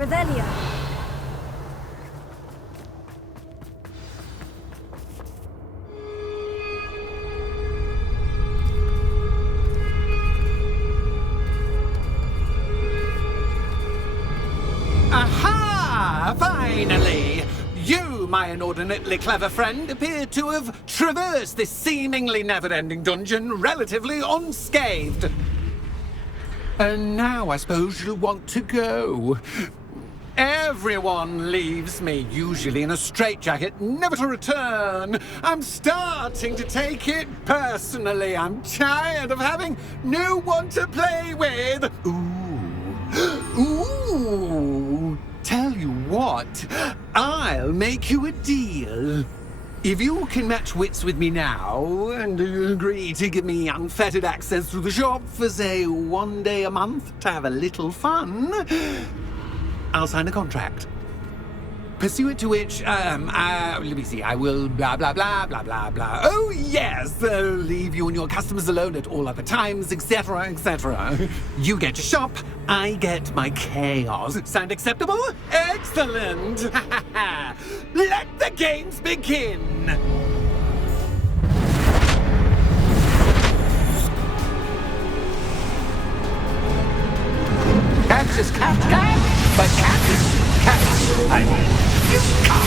Revelio. Aha! Finally! You, my inordinately clever friend, appear to have traversed this seemingly never-ending dungeon relatively unscathed. And now I suppose you'll want to go. Everyone leaves me, usually in a straitjacket, never to return. I'm starting to take it personally. I'm tired of having no one to play with. Ooh. Tell you what, I'll make you a deal. If you can match wits with me now and agree to give me unfettered access to the shop for, say, 1 day a month to have a little fun, I'll sign a contract. Pursuant to which, let me see, I will blah, blah, blah, blah, blah, blah. Oh, yes, leave you and your customers alone at all other times, etc., etc. You get your shop, I get my chaos. Sound acceptable? Excellent! Let the games begin! Cats is cat, but cat is cat. I mean, you cat.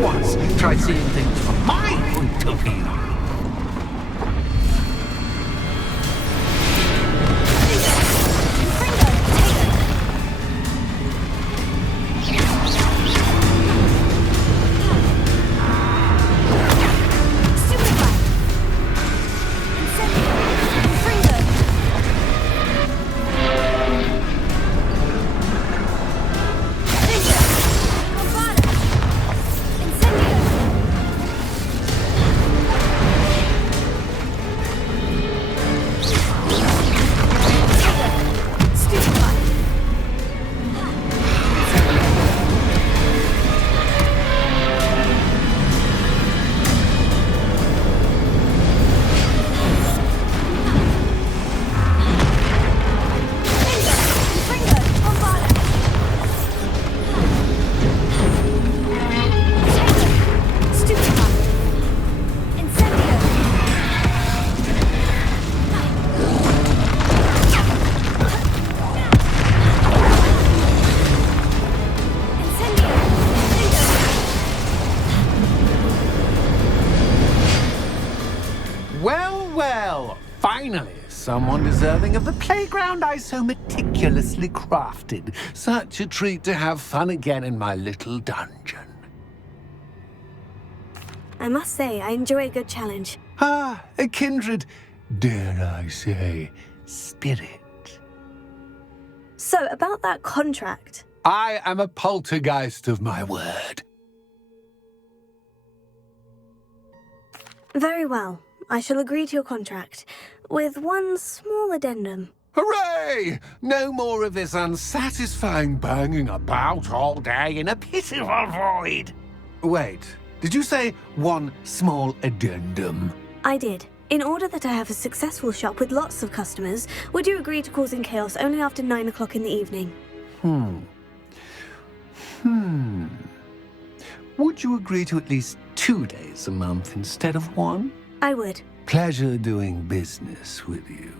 once tried seeing things from my point of view. Well, finally, someone deserving of the playground I so meticulously crafted. Such a treat to have fun again in my little dungeon. I must say, I enjoy a good challenge. Ah, a kindred, dare I say, spirit. So, about that contract. I am a poltergeist of my word. Very well. I shall agree to your contract, with one small addendum. Hooray! No more of this unsatisfying banging about all day in a pitiful void. Wait, did you say one small addendum? I did. In order that I have a successful shop with lots of customers, would you agree to causing chaos only after 9 o'clock in the evening? Would you agree to at least 2 days a month instead of 1? I would. Pleasure doing business with you.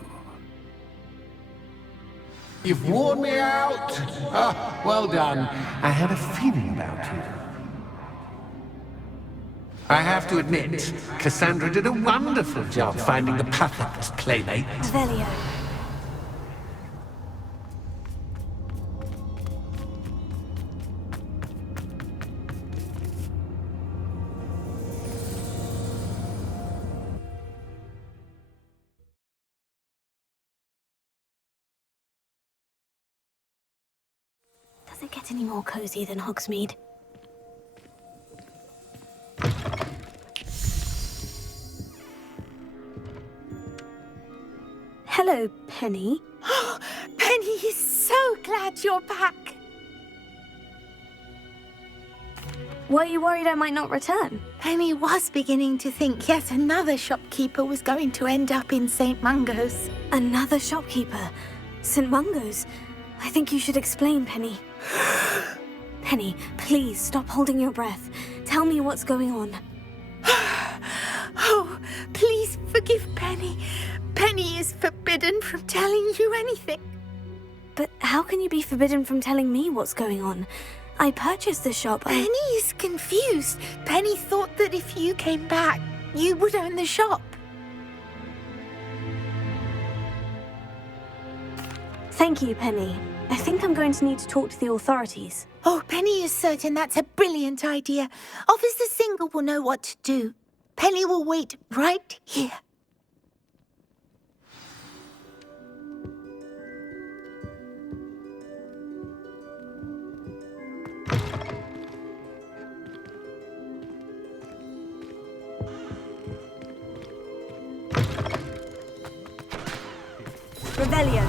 You've worn me out. Ah, well done. I had a feeling about you. I have to admit, Cassandra did a wonderful job finding the perfect playmate. Velio. Doesn't get any more cozy than Hogsmeade. Hello, Penny. Penny is so glad you're back. Were you worried I might not return? Penny was beginning to think yet another shopkeeper was going to end up in St. Mungo's. Another shopkeeper? St. Mungo's? I think you should explain, Penny. Penny, please stop holding your breath. Tell me what's going on. Oh, please forgive Penny. Penny is forbidden from telling you anything. But how can you be forbidden from telling me what's going on? I purchased the shop. Penny is confused. Penny thought that if you came back, you would own the shop. Thank you, Penny. I think I'm going to need to talk to the authorities. Oh, Penny is certain that's a brilliant idea. Officer Single will know what to do. Penny will wait right here. Revelio.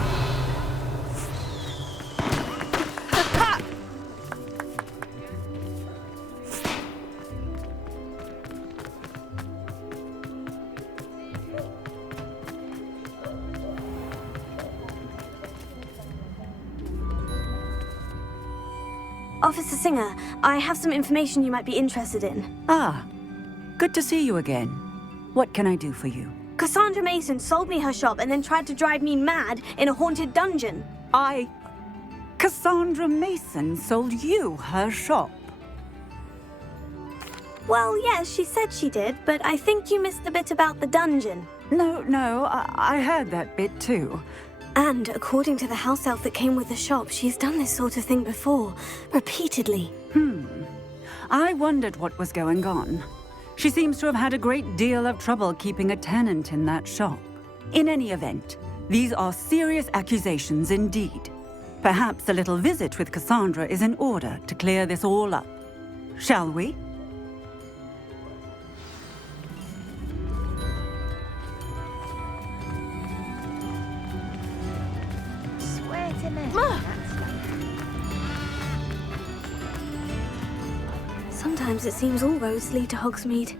Officer Singer, I have some information you might be interested in. Ah, good to see you again. What can I do for you? Cassandra Mason sold me her shop and then tried to drive me mad in a haunted dungeon. Cassandra Mason sold you her shop? Well, yes, she said she did, but I think you missed the bit about the dungeon. No, I heard that bit too. And according to the house elf that came with the shop, she's done this sort of thing before, repeatedly. I wondered what was going on. She seems to have had a great deal of trouble keeping a tenant in that shop. In any event, these are serious accusations indeed. Perhaps a little visit with Cassandra is in order to clear this all up. Shall we? Swear to me. Sometimes it seems all roads lead to Hogsmeade.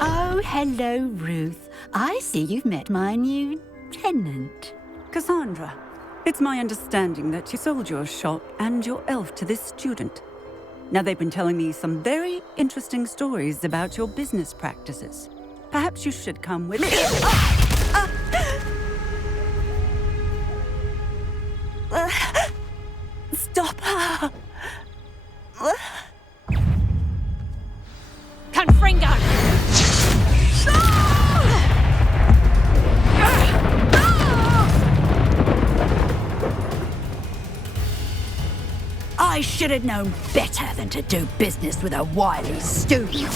Oh, hello, Ruth. I see you've met my new tenant. Cassandra, it's my understanding that you sold your shop and your elf to this student. Now, they've been telling me some very interesting stories about your business practices. Perhaps you should come with me. Stop her! Confringo! I should have known better than to do business with a wily student.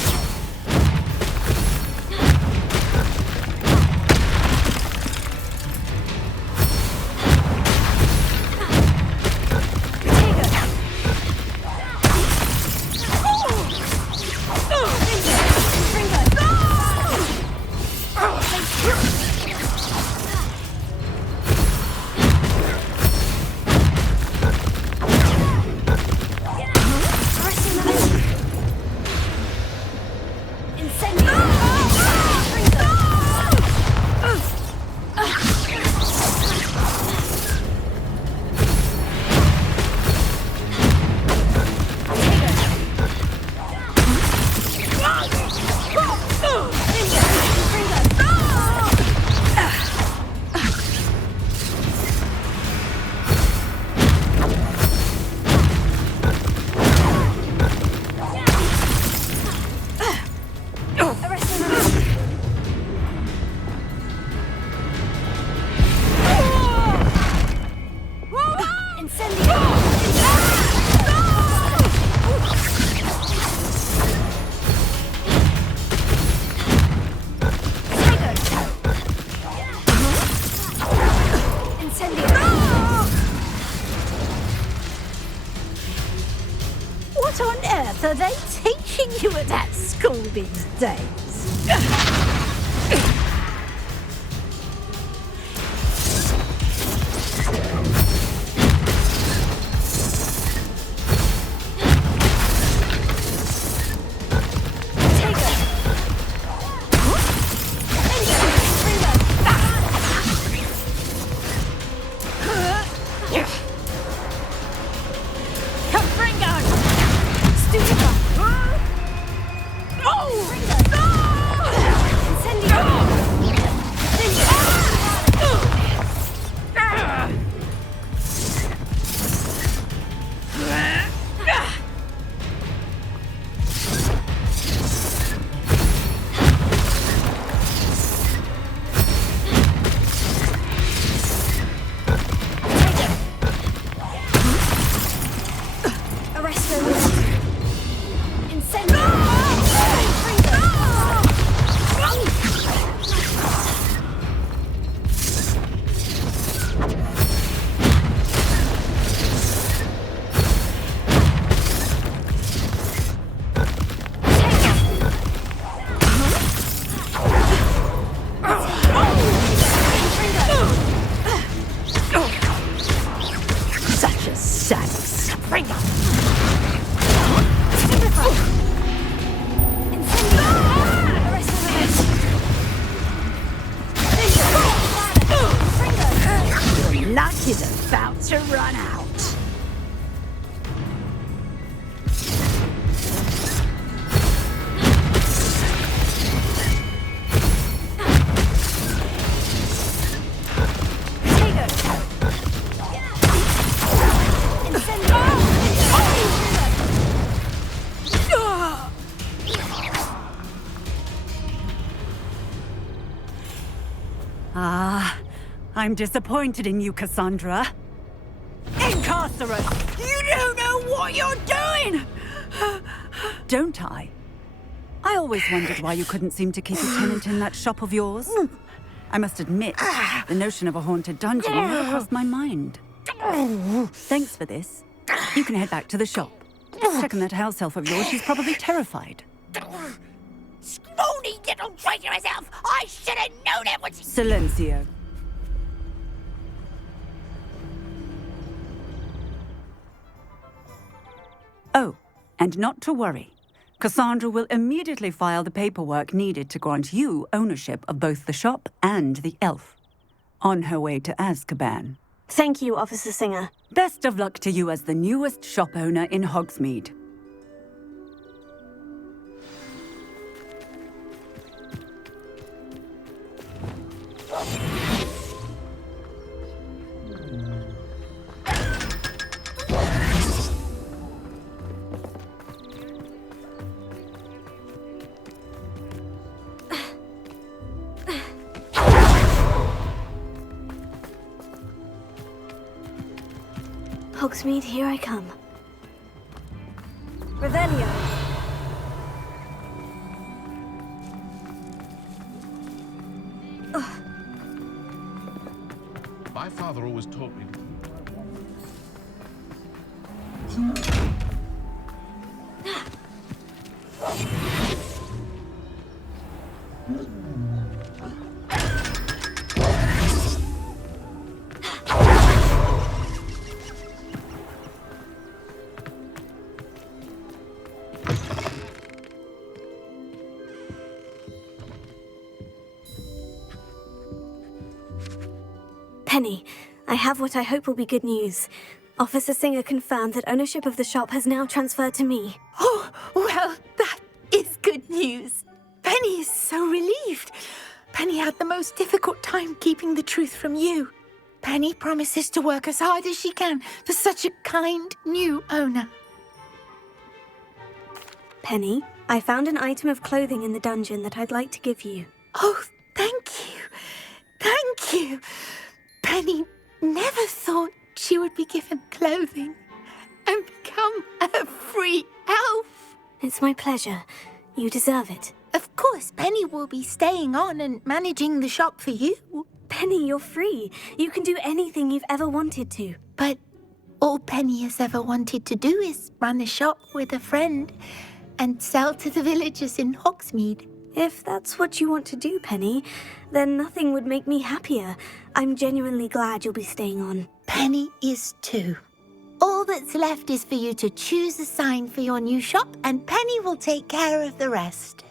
What on earth are they teaching you at that school these days? Luck is about to run out. I'm disappointed in you, Cassandra. Incarcerate! You don't know what you're doing! Don't I? I always wondered why you couldn't seem to keep a tenant in that shop of yours. I must admit, the notion of a haunted dungeon never crossed my mind. Thanks for this. You can head back to the shop. Check on that house elf of yours, she's probably terrified. Scrawny little traitorous elf! I should have known it was... Silencio. Oh, and not to worry. Cassandra will immediately file the paperwork needed to grant you ownership of both the shop and the elf. On her way to Azkaban. Thank you, Officer Singer. Best of luck to you as the newest shop owner in Hogsmeade. Hogsmeade, here I come. Revelio. My father always taught me. Penny, I have what I hope will be good news. Officer Singer confirmed that ownership of the shop has now transferred to me. Oh, well, that is good news. Penny is so relieved. Penny had the most difficult time keeping the truth from you. Penny promises to work as hard as she can for such a kind new owner. Penny, I found an item of clothing in the dungeon that I'd like to give you. Oh, thank you. Thank you. Penny never thought she would be given clothing and become a free elf. It's my pleasure. You deserve it. Of course, Penny will be staying on and managing the shop for you. Penny, you're free. You can do anything you've ever wanted to. But all Penny has ever wanted to do is run a shop with a friend and sell to the villagers in Hogsmeade. If that's what you want to do, Penny, then nothing would make me happier. I'm genuinely glad you'll be staying on. Penny is too. All that's left is for you to choose a sign for your new shop, and Penny will take care of the rest.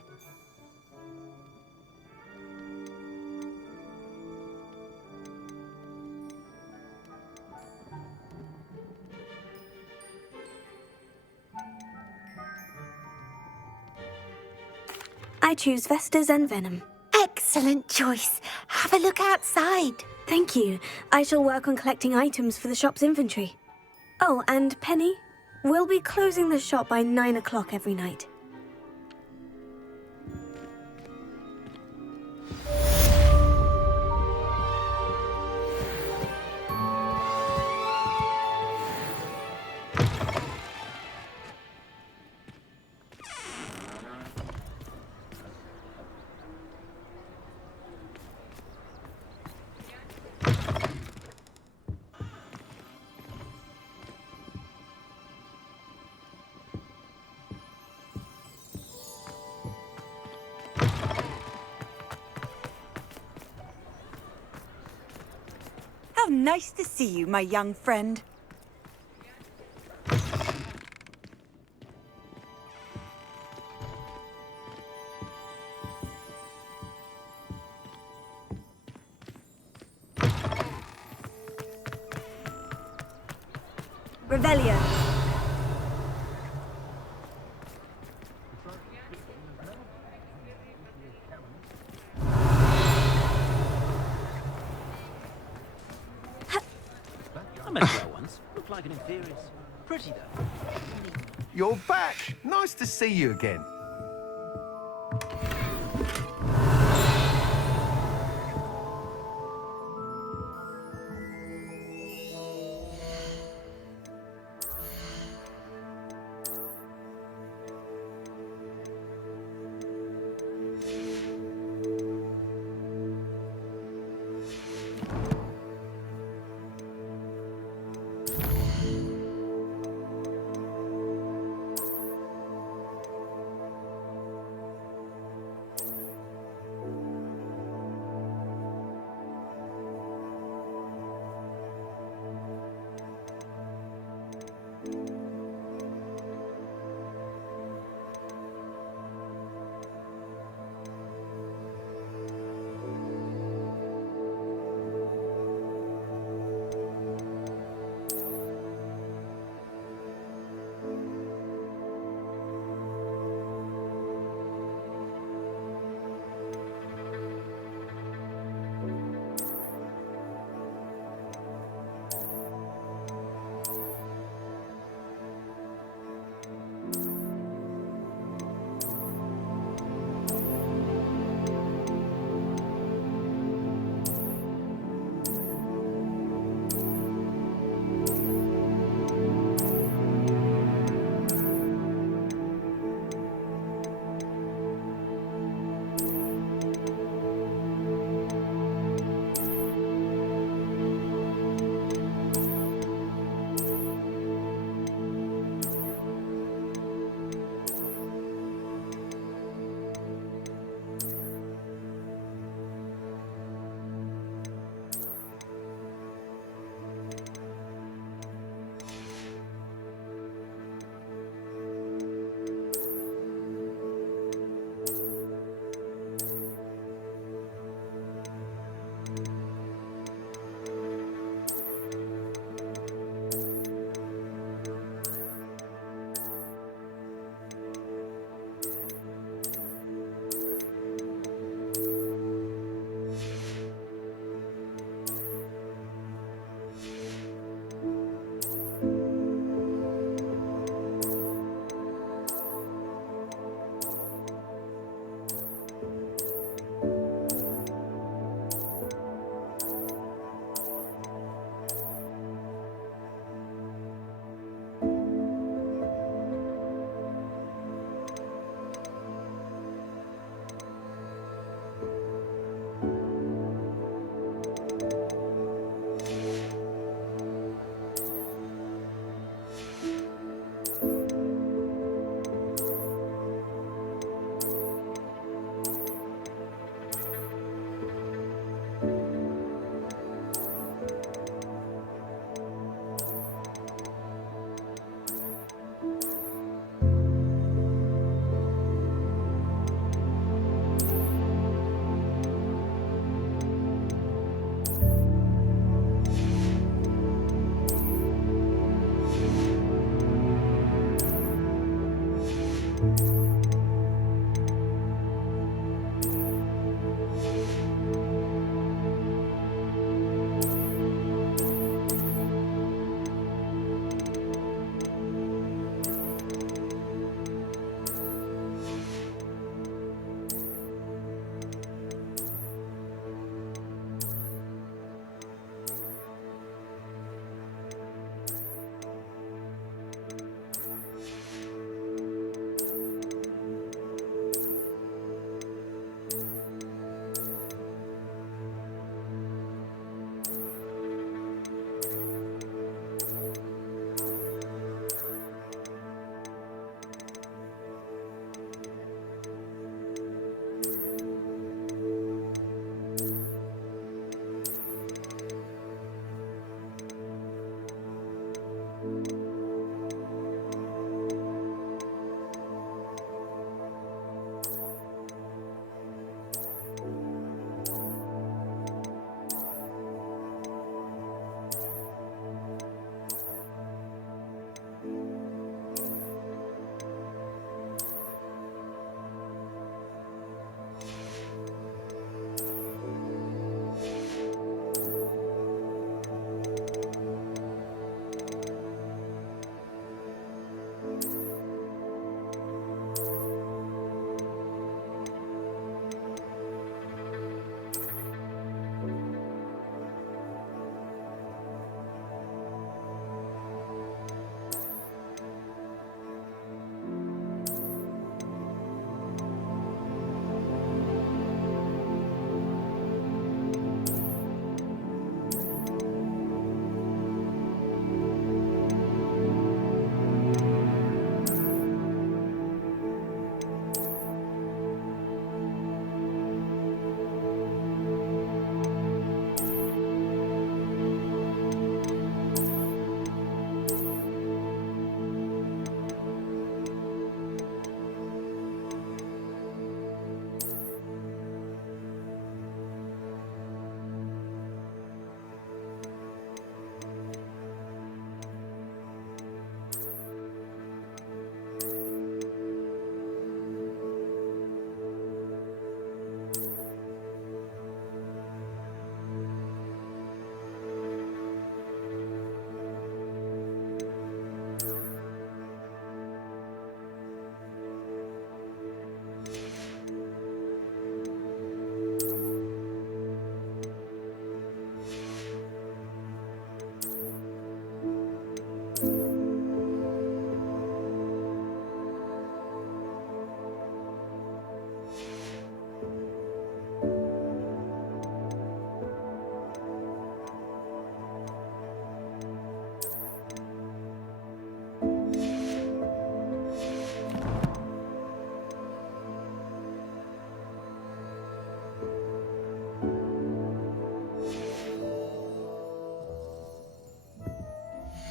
I choose Vestas and Venom. Excellent choice. Have a look outside. Thank you. I shall work on collecting items for the shop's inventory. Oh, and Penny, we'll be closing the shop by 9 o'clock every night. How nice to see you, my young friend. Revelio. I met her once. Looked like an inferior. Pretty though. You're back. Nice to see you again.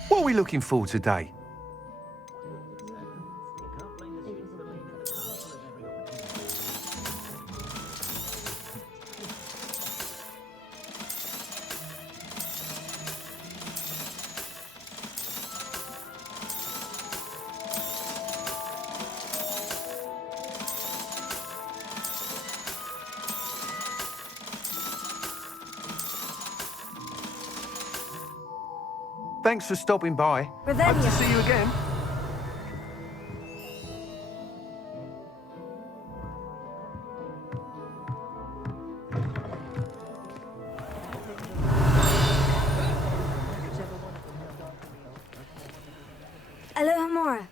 What are we looking for today? Thanks for stopping by. Hope to see you again. Aloha Mora.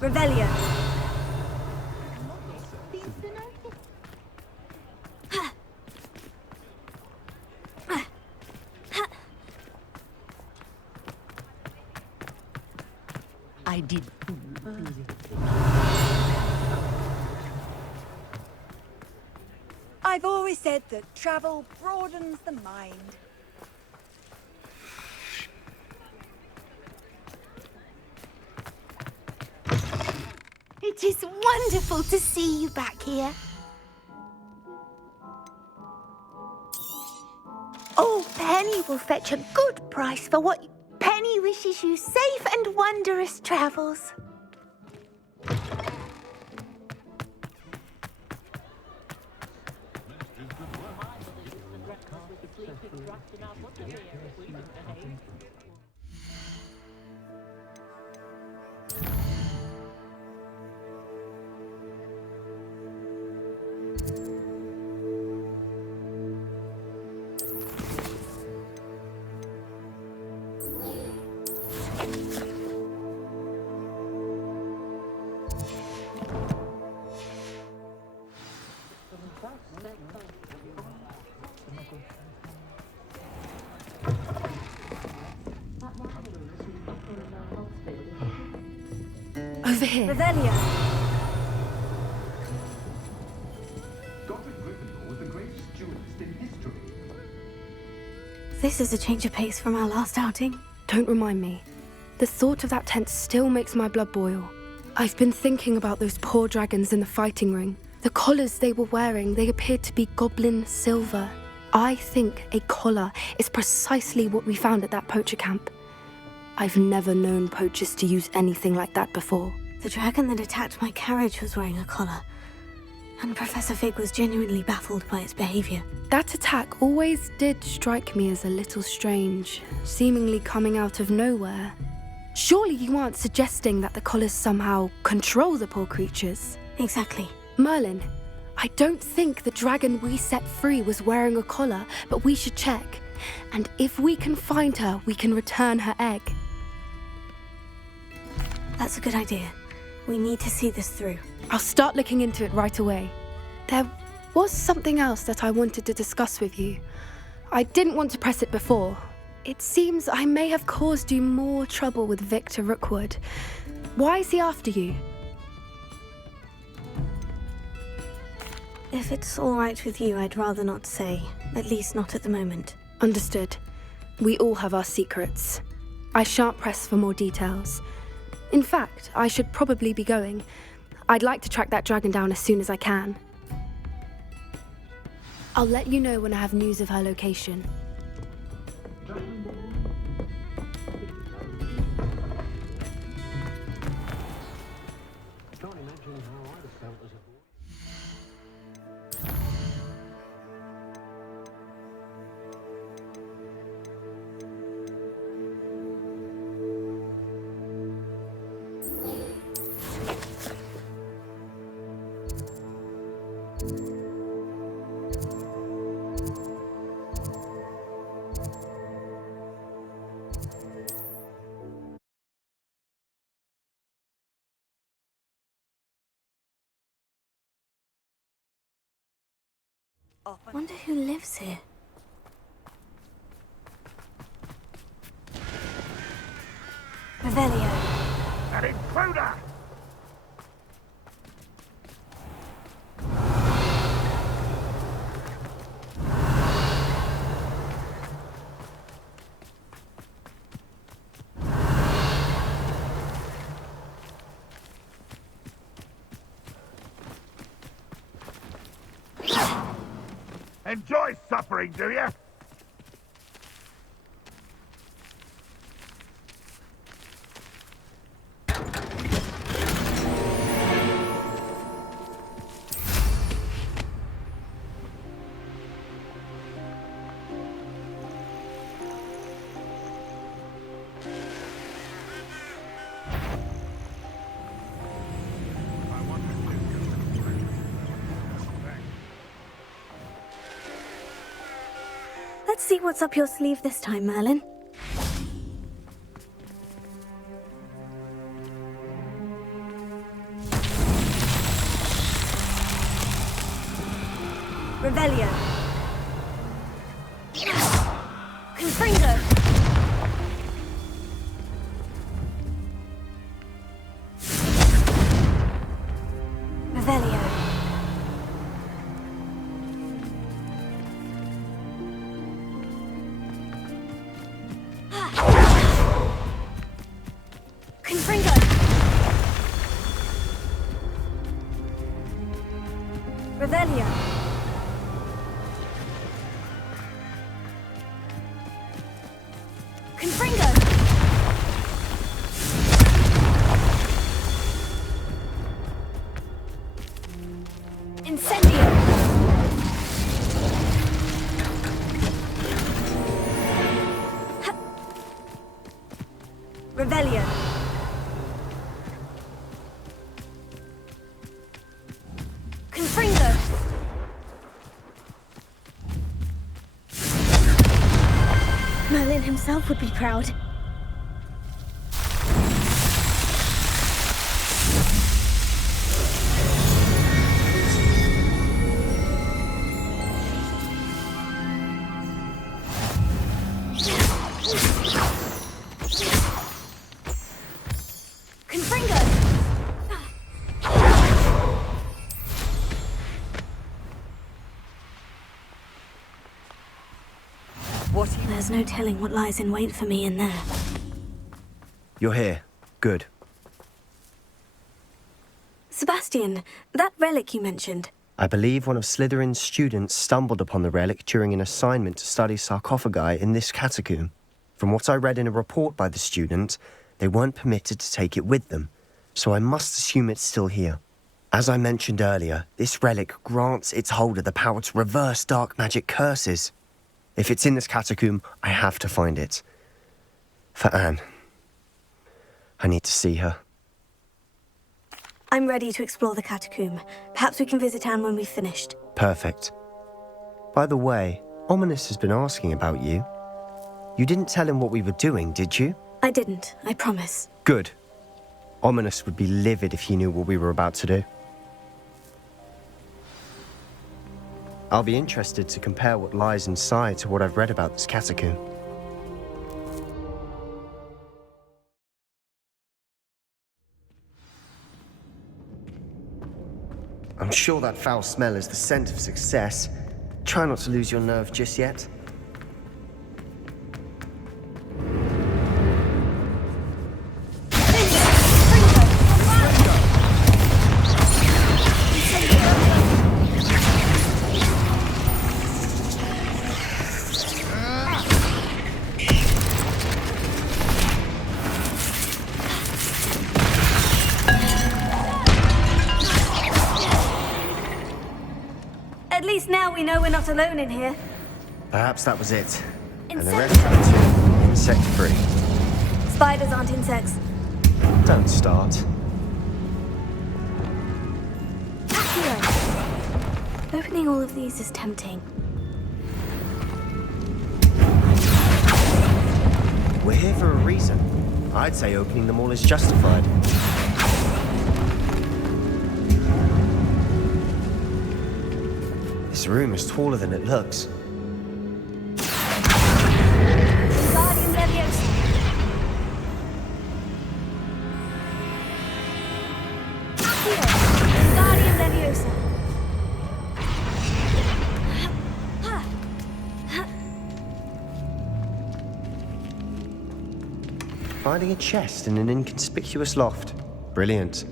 Revelia. I did. I've always said that travel broadens the mind. It is wonderful to see you back here. Oh, Penny will fetch a good price for what... Penny wishes you safe and wondrous travels. Over here. Revelia. This is a change of pace from our last outing. Don't remind me. The thought of that tent still makes my blood boil. I've been thinking about those poor dragons in the fighting ring. The collars they were wearing, they appeared to be goblin silver. I think a collar is precisely what we found at that poacher camp. I've never known poachers to use anything like that before. The dragon that attacked my carriage was wearing a collar, and Professor Fig was genuinely baffled by its behavior. That attack always did strike me as a little strange, seemingly coming out of nowhere. Surely you aren't suggesting that the collars somehow control the poor creatures? Exactly. Merlin, I don't think the dragon we set free was wearing a collar, but we should check. And if we can find her, we can return her egg. That's a good idea. We need to see this through. I'll start looking into it right away. There was something else that I wanted to discuss with you. I didn't want to press it before. It seems I may have caused you more trouble with Victor Rookwood. Why is he after you? If it's all right with you, I'd rather not say. At least not at the moment. Understood. We all have our secrets. I shan't press for more details. In fact, I should probably be going. I'd like to track that dragon down as soon as I can. I'll let you know when I have news of her location. Wonder who lives here. Revelio. An intruder! Enjoy suffering, do you? Let's see what's up your sleeve this time, Merlin. Revelio. Confringo. Revelio. Confringo. Revelio. Confringo. Incendio. Revelio. Confringo. Merlin himself would be proud. Confringo. There's no telling what lies in wait for me in there. You're here. Good. Sebastian, that relic you mentioned. I believe one of Slytherin's students stumbled upon the relic during an assignment to study sarcophagi in this catacomb. From what I read in a report by the student, they weren't permitted to take it with them, so I must assume it's still here. As I mentioned earlier, this relic grants its holder the power to reverse dark magic curses. If it's in this catacomb, I have to find it. For Anne. I need to see her. I'm ready to explore the catacomb. Perhaps we can visit Anne when we've finished. Perfect. By the way, Ominous has been asking about you. You didn't tell him what we were doing, did you? I didn't, I promise. Good. Ominous would be livid if he knew what we were about to do. I'll be interested to compare what lies inside to what I've read about this catacomb. I'm sure that foul smell is the scent of success. Try not to lose your nerve just yet. At least now we know we're not alone in here. Perhaps that was it. And the Insect- rest of it, insect-free. Spiders aren't insects. Don't start. Accio. Opening all of these is tempting. We're here for a reason. I'd say opening them all is justified. This This room is taller than it looks. Wingardium Leviosa. Accio. Wingardium Leviosa. Finding a chest in an inconspicuous loft. Brilliant.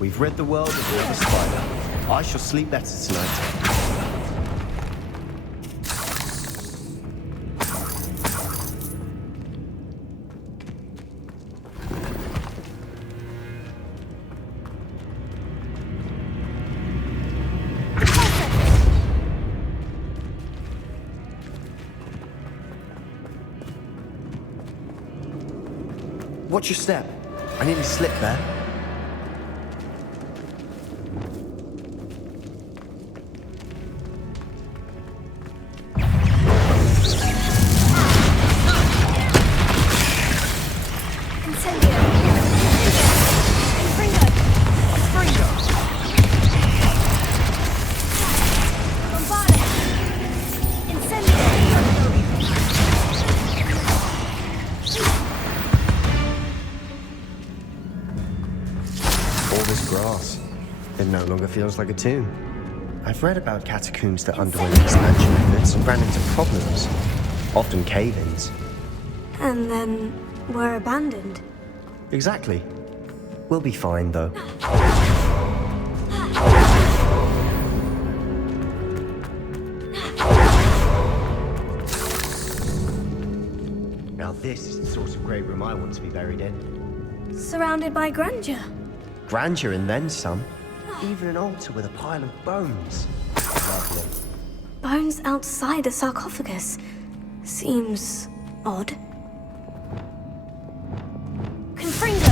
We've rid the world of another spider. I shall sleep better tonight. Watch your step. I nearly slipped there. It no longer feels like a tomb. I've read about catacombs that underwent expansion efforts and ran into problems, often cave-ins. And then were abandoned. Exactly. We'll be fine, though. Now this is the sort of great room I want to be buried in. Surrounded by grandeur. Grandeur and then some. Even an altar with a pile of bones. Lovely. Bones outside a sarcophagus. Seems odd. Confringo!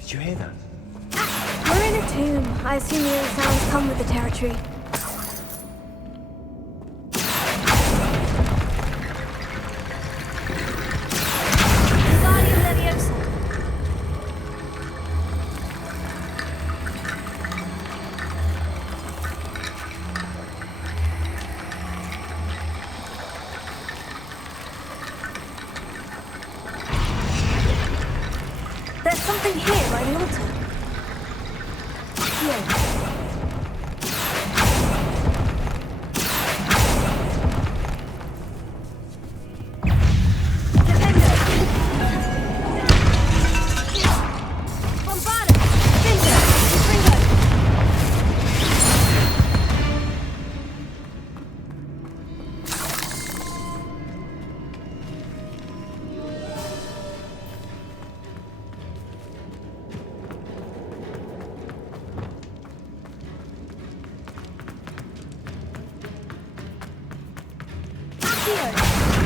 Did you hear that? We're in a tomb. I assume the other sounds come with the territory. Wingardium Leviosa. There's something here by the altar. Here.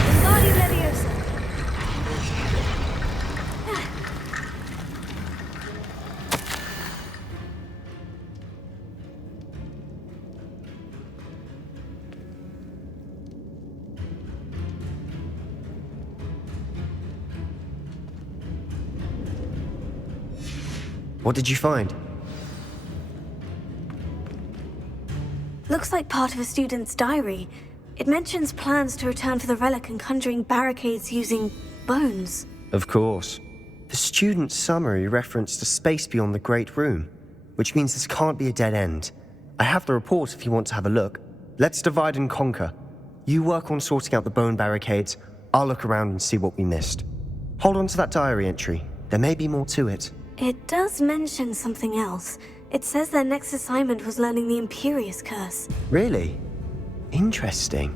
Wingardium Leviosa. What did you find? Looks like part of a student's diary. It mentions plans to return for the relic and conjuring barricades using bones. Of course. The student's summary referenced a space beyond the Great Room, which means this can't be a dead end. I have the report if you want to have a look. Let's divide and conquer. You work on sorting out the bone barricades. I'll look around and see what we missed. Hold on to that diary entry. There may be more to it. It does mention something else. It says their next assignment was learning the Imperious Curse. Really? Interesting.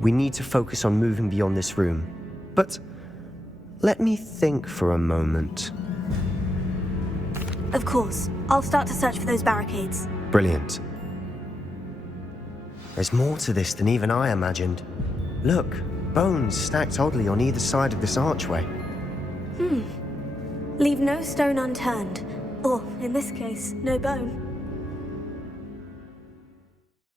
We need to focus on moving beyond this room. But let me think for a moment. Of course. I'll start to search for those barricades. Brilliant. There's more to this than even I imagined. Look, bones stacked oddly on either side of this archway. Leave no stone unturned. Or, in this case, no bone.